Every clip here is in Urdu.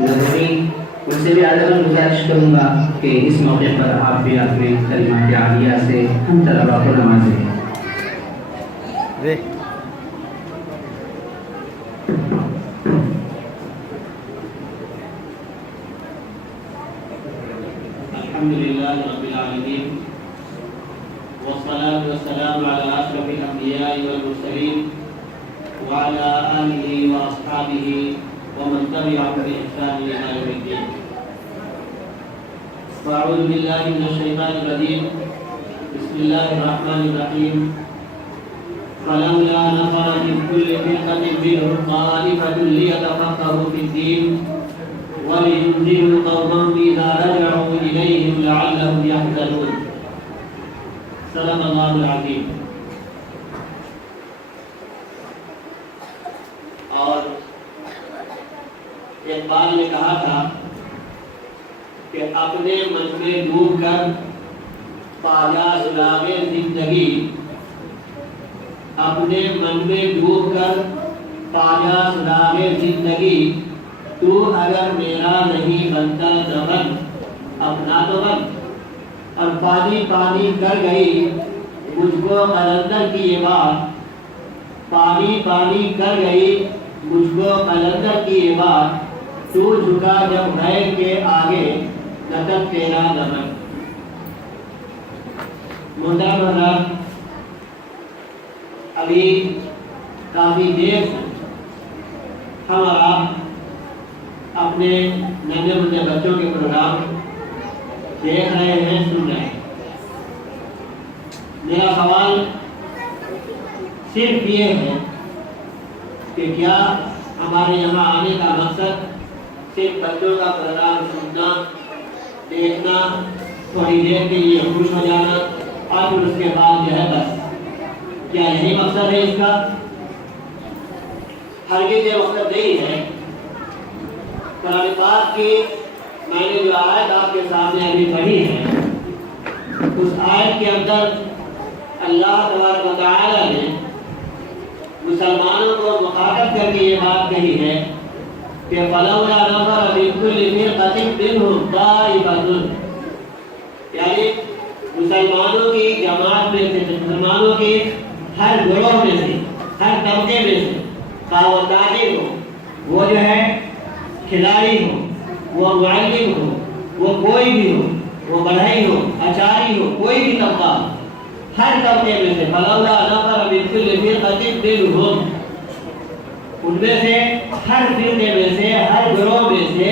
نظری ان سے بھی عالماً گزارش کروں گا کہ اس موقع پر آپ بھی اپنے کلمات عالیہ سے ہم طلبا کو نوازیں۔ الحمدللہ رب العالمین والصلاة والسلام على أشرف الأنبياء والمرسلين وعلى آله وأصحابه ومن تبعهم بإحسان إلى يوم الدين. أعوذ بالله من الشيطان الرجيم. بسم الله الرحمن الرحيم. فلولا نفر من كل فرقة منهم طائفة ليتفقهوا في الدين ولينذروا قومهم إذا رجعوا إليهم لعلهم يحزنون. صدق اللہ العظیم. اور اقبال نے کہا تھا کہ اپنے من میں ڈوب کر پایا سراغ زندگی، اپنے من میں ڈوب کر پایا سراغ زندگی، تو اگر میرا نہیں بنتا نہ بن اپنا تو بن. اور پانی پانی کر گئی مجھ کو قلندر کی یہ بات، پانی پانی کر گئی مجھ کو قلندر کی یہ بات، تو جھکا جب غیر کے آگے نقد تیرا نمن. محترم حضرات، ابھی کافی دیر ہم آپ اپنے ننھے منھے بچوں کے پروگرام دیکھ رہے ہیں، سن رہے ہیں. میرا سوال صرف یہ ہے کہ کیا ہمارے یہاں آنے کا مقصد صرف بچوں کا پروگرام سننا، دیکھنا، تھوڑی دیر کے لیے خوش ہو جانا اور پھر اس کے بعد جو ہے بس، کیا یہی مقصد ہے اس کا؟ ہرگز یہ مقصد نہیں ہے. قرآن پاک کی میں نے جو آیت آپ کے سامنے ابھی پڑھی ہے، اس آیت کے اندر اللہ تبارک و تعالی نے مسلمانوں کو مخاطب کر کے یہ بات کہی ہے کہ فَلَوْلَا نَفَرَ مِن كُلِّ فِرْقَةٍ مِّنْهُمْ طَائِفَةٌ، یعنی مسلمانوں کی جماعت میں سے، مسلمانوں کی ہر گروہ میں سے، ہر طبقے میں سے، خواہ وہ تاجر ہو، وہ جو ہے کھلاڑی ہو، وہ معلم ہو، وہ کوئی بھی ہو، وہ بڑھئی ہو، اچاری ہو، کوئی بھی طبقہ، ہر طبقے میں سے فَلَوْلَا نَفَرَ مِن كُلِّ فِرْقَةٍ مِّنْهُمْ، ان میں سے ہر فرقے میں سے، ہر گروہ میں سے،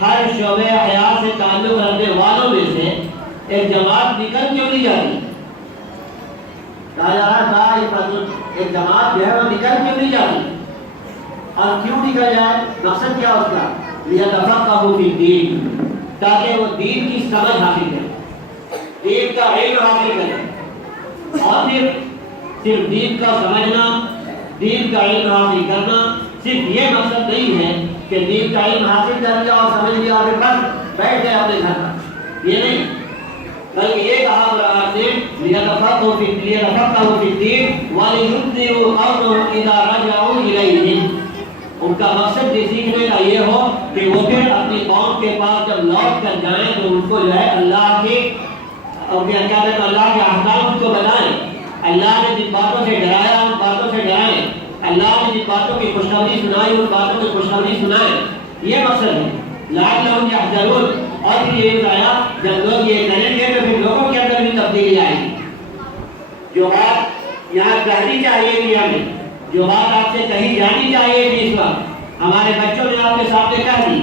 ہر شعبہ حیات سے تعلق رکھنے والوں میں سے ایک جماعت نکل کیوں نہیں جاتی؟ کہا جا رہا ہے ایک جماعت جو ہے وہ نکل کیوں نہیں جاتی؟ اور کیوں نکل جائے؟ مقصد کیا اس کا؟ لِيَتَفَقَّهُوا فِي الدِّينِ، تاکہ وہ دین کی سمجھ حاصل کرے، دین کا علم حاصل کرے. اور پھر صرف دین کا سمجھنا، دین کا علم حاصل کرنا صرف یہ مقصد نہیں ہے کہ دین کا علم حاصل کر لیا اور سمجھ لیا اور بس بیٹھ گئے اپنے گھر پر، یہ نہیں، بلکہ یہ کہا قرآن نے لِيَتَفَقَّهُوا فِي الدِّينِ وَلِيُنذِرُوا قَوْمَهُمْ إِذَا رَجَعُوا إِلَيْهِمْ. ان کا مقصد یہ سیکھنے کا یہ ہو کہ وہ پھر اپنی قوم کے پاس جب لوٹ کر جائیں تو ان کو جو ہے اللہ کے اللہ کے احکام ان کو بتائیں، اللہ نے جن باتوں سے ڈرایا ان باتوں سے ڈرائیں، اللہ نے جن باتوں کی خوشخبری سنائی ان باتوں کی خوشخبری سنائیں. یہ مقصد ہے. لعلہم یحذرون. اور پھر یہ بتایا جب لوگ یہ کریں گے تو پھر لوگوں کے اندر بھی تبدیلی آئے گی. جو بات یہاں کہنی چاہیے تھی ہمیں، جو بات آپ سے کہی جانی چاہیے تھی اس وقت، ہمارے بچوں نے آپ کے سامنے کہہ دی.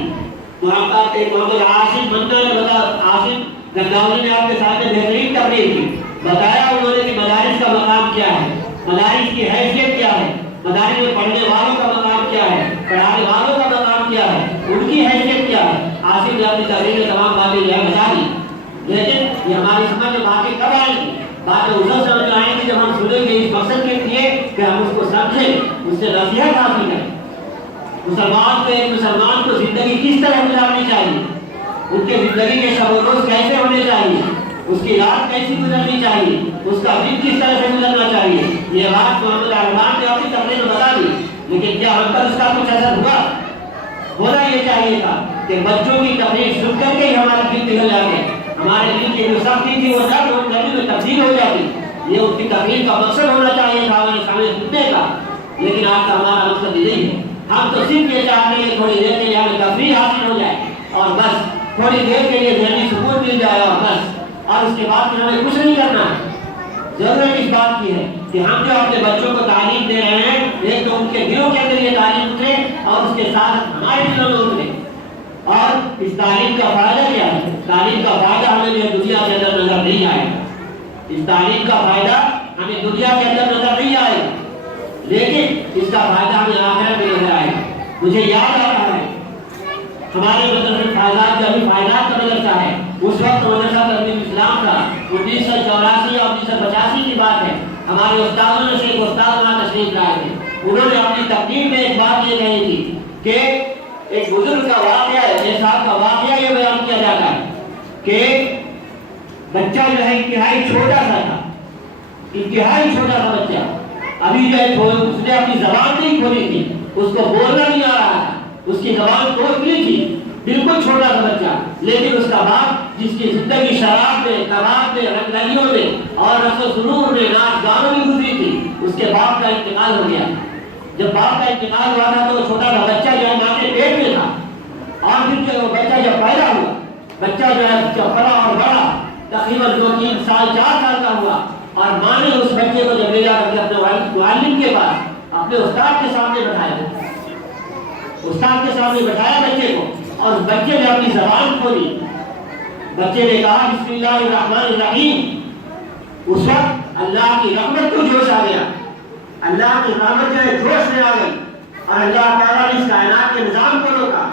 محمد عاصم منا نے عاصم گنگاولی نے آپ کے سامنے بہترین تقریر کی، بتایا انہوں نے کہ مدارس کا مقام کیا ہے، مدارس کی حیثیت کیا ہے، مدارس میں پڑھنے والوں کا مقام کیا ہے، پڑھانے والوں کا مقام کیا ہے، ان کی حیثیت کیا ہے. عاصم نے اپنی تقریر میں تمام باتیں جو ہے بتا دی. لیکن یہ ہماری سمجھ میں باتیں کب آئیں گی؟ باتیں اس وقت سمجھ میں آئیں گی جب ہم سنیں گے اس مقصد کے لیے کہ ہم اس کو سمجھیں، اس سے نصیحت حاصل کریں. مسلمان کو زندگی کس طرح گزارنی چاہیے، ان کے زندگی کے شب و روز کیسے ہونے چاہیے، اس کی رات کیسی گزرنی چاہیے، اس کا دن کس طرح سے گزرنا چاہیے. یہ بات محمد عرمان نے اپنی تقریر میں بتا دی، لیکن کیا ہم پر اس کا کچھ اثر ہوا؟ ہونا یہ چاہیے تھا کہ بچوں کی تقریر سن کر کے ہی ہمارا دل پگھل جاتے، ہمارے دل کی جو سختی تھی وہ درد اور گرمی میں تبدیل ہو جاتی. یہ اس کی تقریر کا مقصد ہونا چاہیے تھا ہمارے سامنے سننے کا، لیکن آج کا ہمارا مقصد یہ نہیں ہے. ہم تو صرف یہ چاہتے ہیں تھوڑی دیر کے لیے ہمیں تفریح حاصل ہو جائے اور بس تھوڑی دیر کے لیے ذہنی سکون مل جائے اور بس، اور اس کے بعد پھر ہمیں کچھ نہیں کرنا ہے. ضرورت اس بات کی ہے کہ ہم جو اپنے بچوں کو تعلیم دے رہے ہیں ایک تو ان کے دلوں کے اندر یہ تعلیم اترے اور اس کے ساتھ ہمارے دلوں میں اترے. اور اس تعلیم کا فائدہ کیا ہے؟ تعلیم کا فائدہ ہمیں جو دنیا کے اندر نظر نہیں آئے گا. اس تعلیم کا فائدہ ہمیں دنیا کے اندر نظر نہیں آئے گا، لیکن اس کا فائدہ ہمیں آخرت میں نظر آئے گا. مجھے یاد آ رہا ہے ہمارے مدرسے فائدات جو ابھی فائدات کا مدرسہ ہے، اس وقت مدرسہ تربیت اسلام تھا. 1984 اور 1985 کی بات ہے. ہمارے استادوں میں سے ایک استاد وہاں تشریف لائے تھے. انہوں نے اپنی تقریر میں ایک بات یہ کہی تھی کہ ایک بزرگ کا واقعہ ہے، میرے صاحب کا واقعہ یہ بیان کیا جاتا ہے کہ بچہ جو ہے انتہائی چھوٹا سا تھا، انتہائی چھوٹا سا بچہ، ابھی جو ہے اس نے اپنی زبان نہیں کھولی تھی، اس کو بولنا نہیں آ رہا تھا، اس کی زبان کھلی تھی، بالکل چھوٹا سا بچہ. لیکن اس کا باپ جس کی زندگی شراب میں، کباب میں، رنگریوں میں اور رقص و سرور میں، ناچ گانوں میں گزری تھی، اس کے باپ کا انتقال ہو گیا. جب باپ کا انتقال ہوا تھا تو چھوٹا سا بچہ جو ہے ماں کے پیٹ میں تھا، اور پھر جو بچہ جب پیدا ہوا، بچہ جو ہے پلا اور بڑا، تقریباً 2-3 سال 4 سال کا ہوا، اور ماں نے اس بچے کو جب لے جا کر اپنے معلم کے پاس اپنے استاد کے سامنے بٹھایا، استاد کے سامنے بٹھایا بچے کو، اور بچے نے اپنی زبان کھولی. بچے نے کہا بسم اللہ الرحمن الرحیم. اس وقت اللہ کی رحمت کو جوش آ گیا، اللہ کی رحمت جو ہے جوش میں آ گئی، اور اللہ تعالیٰ نے اس کائنات کے نظام کو روکا،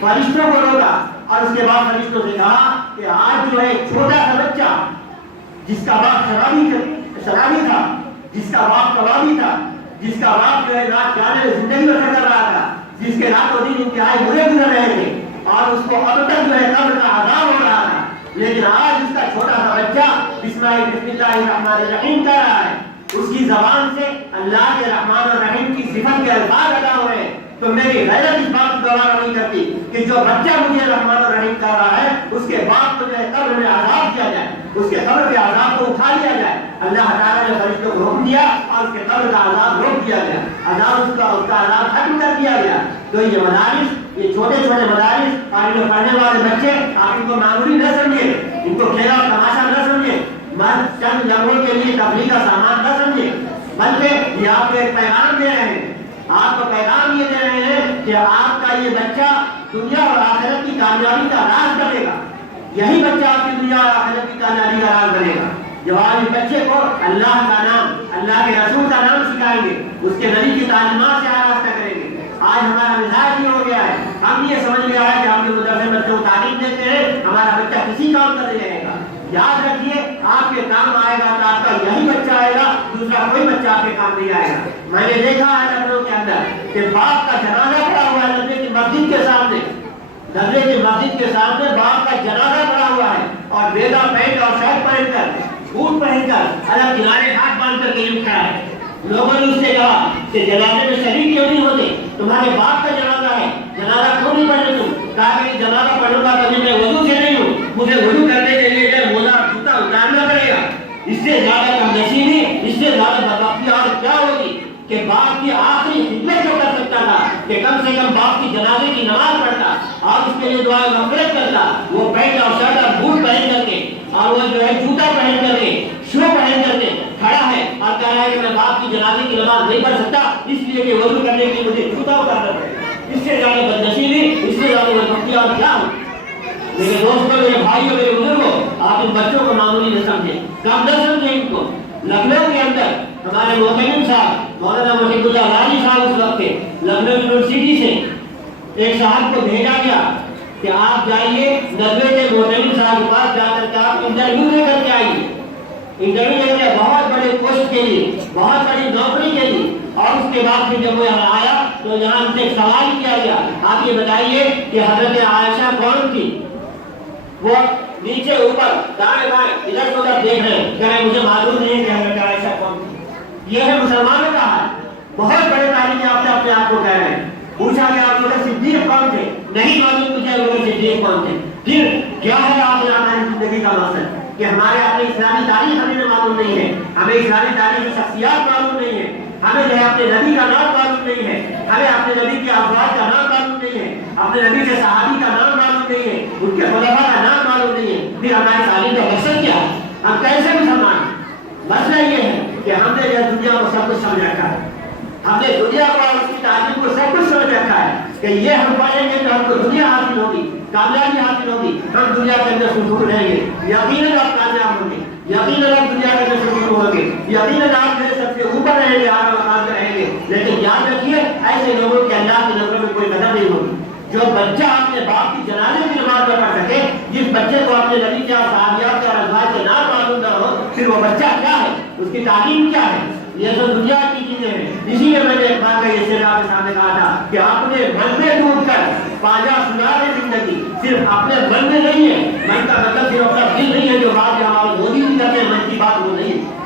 فرشتوں کو روکا، اور اس کے بعد فرشتوں سے کہا کہ آج جو ہے چھوٹا سا بچہ جس کا باپ شرابی تھا، جس کا باپ کبابی تھا، جس کا باپ جو ہے ناچ گانے میں زندگی بسر کر رہا تھا، جس کے راتوں دن انتہائی برے گزر رہے تھے، اور اس کو اب تک جو ہے قبر کا عذاب ہو رہا تھا، لیکن آج اس کا چھوٹا سا بچہ بسم اللہ الرحمن الرحیم کہہ رہا ہے. اس کی زبان سے اللہ کے رحمان الرحیم کی صفت کے الفاظ ادا ہوئے ہیں. تو میری غیرت اس بات کو گوارا نہیں کرتی کہ جو بچہ مجھے رحمان الرحیم کہہ رہا ہے اس کے باپ کو جو ہے قبر میں عذاب کیا جائے، اس کے قبر کے عذاب کو اٹھا لیا جائے. اللہ تعالیٰ نے فرشتوں کو حکم دیا اور اس کے قبر کا عذاب روک دیا گیا، عذاب اس کا عذاب ختم کر دیا گیا. تو یہ مدارس، یہ چھوٹے چھوٹے مدارس اور ان میں پڑھنے والے بچے، آپ ان کو معمولی نہ سمجھے، ان کو کھیلا تماشا نہ سمجھے، چند لمحوں کے لیے تفریح کا سامان نہ سمجھے، بلکہ یہ آپ کو ایک پیغام دے رہے ہیں. آپ کو پیغام یہ دے رہے ہیں کہ آپ کا یہ بچہ دنیا اور آخرت کی کامیابی کا راز بنے گا. یہی بچہ آپ کی دنیا اور آخرت کی کامیابی کا راز بنے گا. جب آپ اس بچے کو اللہ کا نام، اللہ کے رسول کا نام سکھائیں گے، اس کے نبی کی تعلیمات سے آراستہ کریں گے. آج ہمارا مزاج یہ ہو گیا ہے، ہم یہ سمجھ لیا ہے کہ ہم کے مدرسے بچوں کو تعلیم دیتے ہیں، ہمارا بچہ کسی کام کا نہیں رہے گا. یاد رکھیے آپ کے کام آئے گا تو آپ کا یہی بچہ آئے گا، دوسرا کوئی بچہ آپ کے کام نہیں آئے گا. میں نے دیکھا ہے لکھنؤ کے اندر کہ باپ کا جنازہ پڑا ہوا ہے ندوے کی مسجد کے سامنے، ندوے کی مسجد کے سامنے باپ کا جنازہ پڑا ہوا ہے، اور بیگا پینٹ اور شرٹ پہن کر، بوٹ پہن کر، الگ کنارے ہاتھ باندھ کر قیم کھڑا ہے. لوگوں نے اس سے کہا کہ جنازے میں شریک کیوں نہیں ہوتے؟ تمہارے باپ کا جنازہ ہے، جنازہ کیوں نہیں پڑھتے تم؟ کہا کہ جنازہ پڑھوں گا کبھی میں وضو سے نہیں ہوں، مجھے وضو کرنے کے لیے موزہ جوتا اتارنا پڑے گا. اس سے زیادہ کمنشینی، اس سے زیادہ بدبختی اور کیا ہوگی کہ باپ کی آخری خدمت جو کر سکتا تھا کہ کم سے کم باپ کی جنازے کی نماز پڑھتا اور اس کے لیے دعا مغفرت کرتا، وہ پینٹ اور شرٹ اور بوٹ پہن کر کے، اور وہ جو ہے جوتا پہن کر کے، شو پہن کر کے کھڑا ہے اور کہہ رہا ہے کہ میں باپ کی جنازے کی نماز نہیں پڑھ سکتا اس لیے کہ وضو کرنے کے لیے مجھے جوتا اتارنا پڑے گا. اس سے زیادہ بدنصیبی، اس سے زیادہ بدبختی اور کیا ہو؟ میرے دوستوں، میرے بھائیوں، میرے بزرگوں، آپ ان بچوں کو معمولی نہ سمجھیں، کم نہ سمجھیں ان کو. لکھنؤ کے اندر ہمارے محترم صاحب مولانا محب اللہ رانی صاحب اس وقت لکھنؤ یونیورسٹی سے ایک صاحب کو بھیجا گیا کہ آپ جائیے ندوے کے محترم صاحب کے پاس جا کر کے آپ انٹرویو لے کر کے آئیے. انٹرویو لے کے بہت بڑے پوسٹ کے لیے، بہت بڑی نوکری کے لیے. اور اس کے بعد پھر جب وہ یہاں آیا تو یہاں ان سے ایک سوال کیا گیا، آپ یہ بتائیے کہ حضرت عائشہ کون تھی؟ وہ نیچے اوپر دائیں بائیں ادھر ادھر دیکھ رہے ہیں، کہہ رہے مجھے معلوم نہیں کہ حضرت عائشہ کون تھی. یہ ہے مسلمانوں کا حال. بہت بڑے تعلیم یافتہ اپنے آپ کو کہہ رہے ہیں، پوچھا گیا ابو بکر صدیق کون تھے؟ نہیں معلوم مجھے ابو بکر صدیق کون تھے۔ پھر کیا ہے آپ ہماری زندگی کا مقصد کہ ہمارے اپنے اسلامی تاریخ ہمیں معلوم نہیں ہے، ہمیں اسلامی تاریخ کی شخصیات معلوم نہیں ہے، ہمیں جو ہے اپنے نبی کا نام معلوم نہیں ہے، ہمیں اپنے نبی کے افراد کا نام معلوم نہیں ہے، اپنے نبی کے صحابی کا نام معلوم نہیں ہے، ان کے خلفاء کا نام معلوم نہیں ہے، پھر ہماری تعلیم کا مقصد کیا ہے؟ ہم کیسے مسلمان ہیں؟ مسئلہ یہ ہے کہ ہم نے یہ دنیا کو سب کچھ سمجھ رکھا ہے، ہم نے دنیا کو اور اس کی تعلیم کو سب کچھ سمجھ رکھا ہے کہ یہ ہم پڑھیں گے تو ہم کو دنیا حاصل ہوگی، کامیابی حاصل ہوگی، ہم دنیا کے اندر سکون رہیں گے، یقیناً آپ کامیاب ہوں گے، یقیناً آپ دنیا کے اندر سکون ہوں گے، یقیناً آپ میرے سب سے اوپر رہیں گے، آپ مقام پہ رہیں گے، لیکن یاد رکھیے ایسے لوگوں کے اللہ کی نظروں میں کوئی قدر نہیں ہوگی۔ جو بچہ اپنے باپ کی جنازے کی نماز نہ پڑھ سکے، جس بچے کو اپنے نبی کے اور صحابیات کے اور ازواج کے نام معلوم نہ ہو، پھر وہ بچہ کیا ہے، اس کی تعلیم کیا ہے؟ یہ تو دنیا کی چیزیں ہیں۔ اسی لیے میں نے ایک بات کا یہ شعر آپ کے سامنے کہا تھا کہ اپنے من میں ڈوب کر پاجا سنا ہے زندگی، صرف اپنے من میں نہیں ہے، من کا مطلب صرف اپنا دل نہیں ہے، جو بات ہمارے مودی جی کرتے ہیں من کی بات وہ نہیں ہے،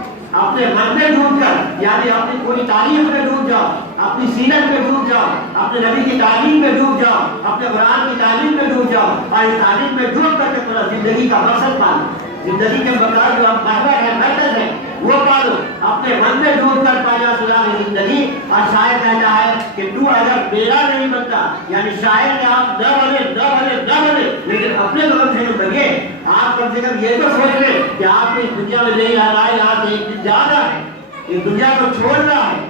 اپنے من میں ڈوب کر یعنی اپنی پوری تاریخ میں ڈوب جاؤ، اپنی سیرت میں ڈوب جاؤ، اپنے نبی کی تعلیم میں ڈوب جاؤ، اپنے قرآن کی تعلیم میں ڈوب جاؤ، اور اس تعلیم میں ڈوب کر کے پورا زندگی کا مقصد پالو، زندگی کے مقصد جو محور ہے، مرکز ہے، وہ پالو، اپنے من میں ڈوب کر پایا سلا ہے زندگی۔ اور شاعر کہتا ہے کہ تو اگر میرا نہیں بنتا، یعنی شاعر کہ آپ نہ بنے لیکن اپنے قدم سے بنے، آپ کم سے کم یہ تو سوچ لیں کہ آپ اس دنیا میں نہیں آ رہا ہے، یہاں سے ایک دن جانا ہے، اس دنیا کو چھوڑنا ہے،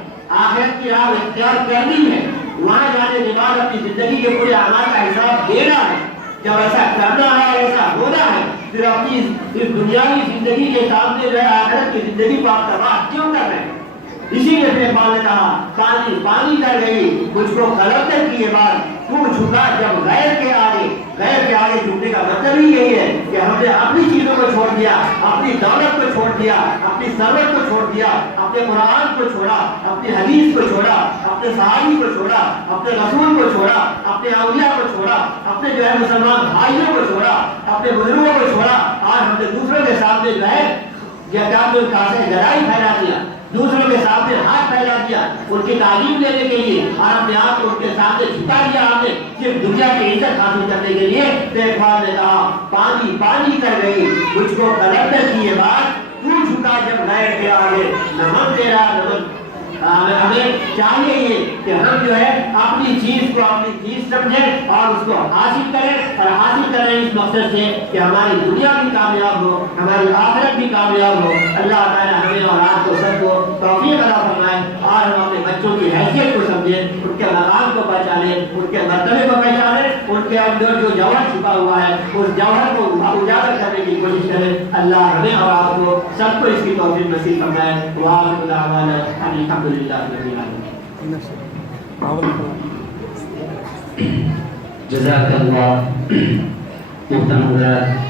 آخرت کی راہ اختیار کرنی ہے، وہاں جانے کے بعد اپنی زندگی کے پورے اعمال کا حساب دینا ہے۔ جب ایسا کرنا ہے، ایسا ہونا ہے، پھر اپنی اس دنیاوی زندگی کے سامنے جو ہے آخرت کی زندگی کو آپ تباہ کیوں کر رہے ہیں؟ اسی لیے پھر نے کہا پانی کر گئی مجھ کو غلط کیے بعد تو جھکا جب غیر کے آگے جھکنے کا مطلب ہی یہی ہے کہ ہم نے اپنی چیزوں کو چھوڑ دیا، اپنی دولت کو چھوڑ دیا، اپنی ثروت کو چھوڑ دیا، اپنے قرآن کو چھوڑا، اپنی حدیث کو چھوڑا، اپنے صحابی کو چھوڑا، اپنے رسول کو چھوڑا، اپنے اولیاء کو چھوڑا، اپنے جو ہے مسلمان بھائیوں کو چھوڑا، اپنے بزرگوں کو چھوڑا، اور ہم نے دوسروں کے سامنے جو ہے گرائی پھیلا دیا، دوسروں کے سامنے ہاتھ پھیلا دیا ان کی تعلیم لینے کے لیے، اور اپنے آپ کو ان کے سامنے جھکا دیا ہم نے صرف دنیا کی عزت حاصل کرنے کے لیے۔ تو اقبال نے کہا پانی کر گئی مجھ کو غلط کیے بعد تو جھکا جب غیر کے آگے، نمن تیرا نمن۔ ہمیں چاہیے یہ کہ ہم جو ہے اپنی چیز سمجھیں اور اس کو حاصل کریں، اور حاصل کریں اس مقصد سے کہ ہماری دنیا بھی کامیاب ہو، ہماری آخرت بھی کامیاب ہو۔ اللہ تعالیٰ ہمیں اور آپ کو سب کو توفیق عطا فرمائے، اور ہم اپنے بچوں کی حیثیت کو سمجھیں، ان کے مقام کو پہچانیں، ان کے مرتبے کو پہچانیں، ان کے اندر جو جوہر چھپا ہوا ہے اس جوہر کو اجاگر کرنے کی کوشش کریں۔ اللہ ہمیں اور آپ کو سب کو اس کی توفیق نصیب فرمائے۔ وآخر دعوانا الحمد للہ رب العالمین۔ جزاک اللہ محترم حضرات۔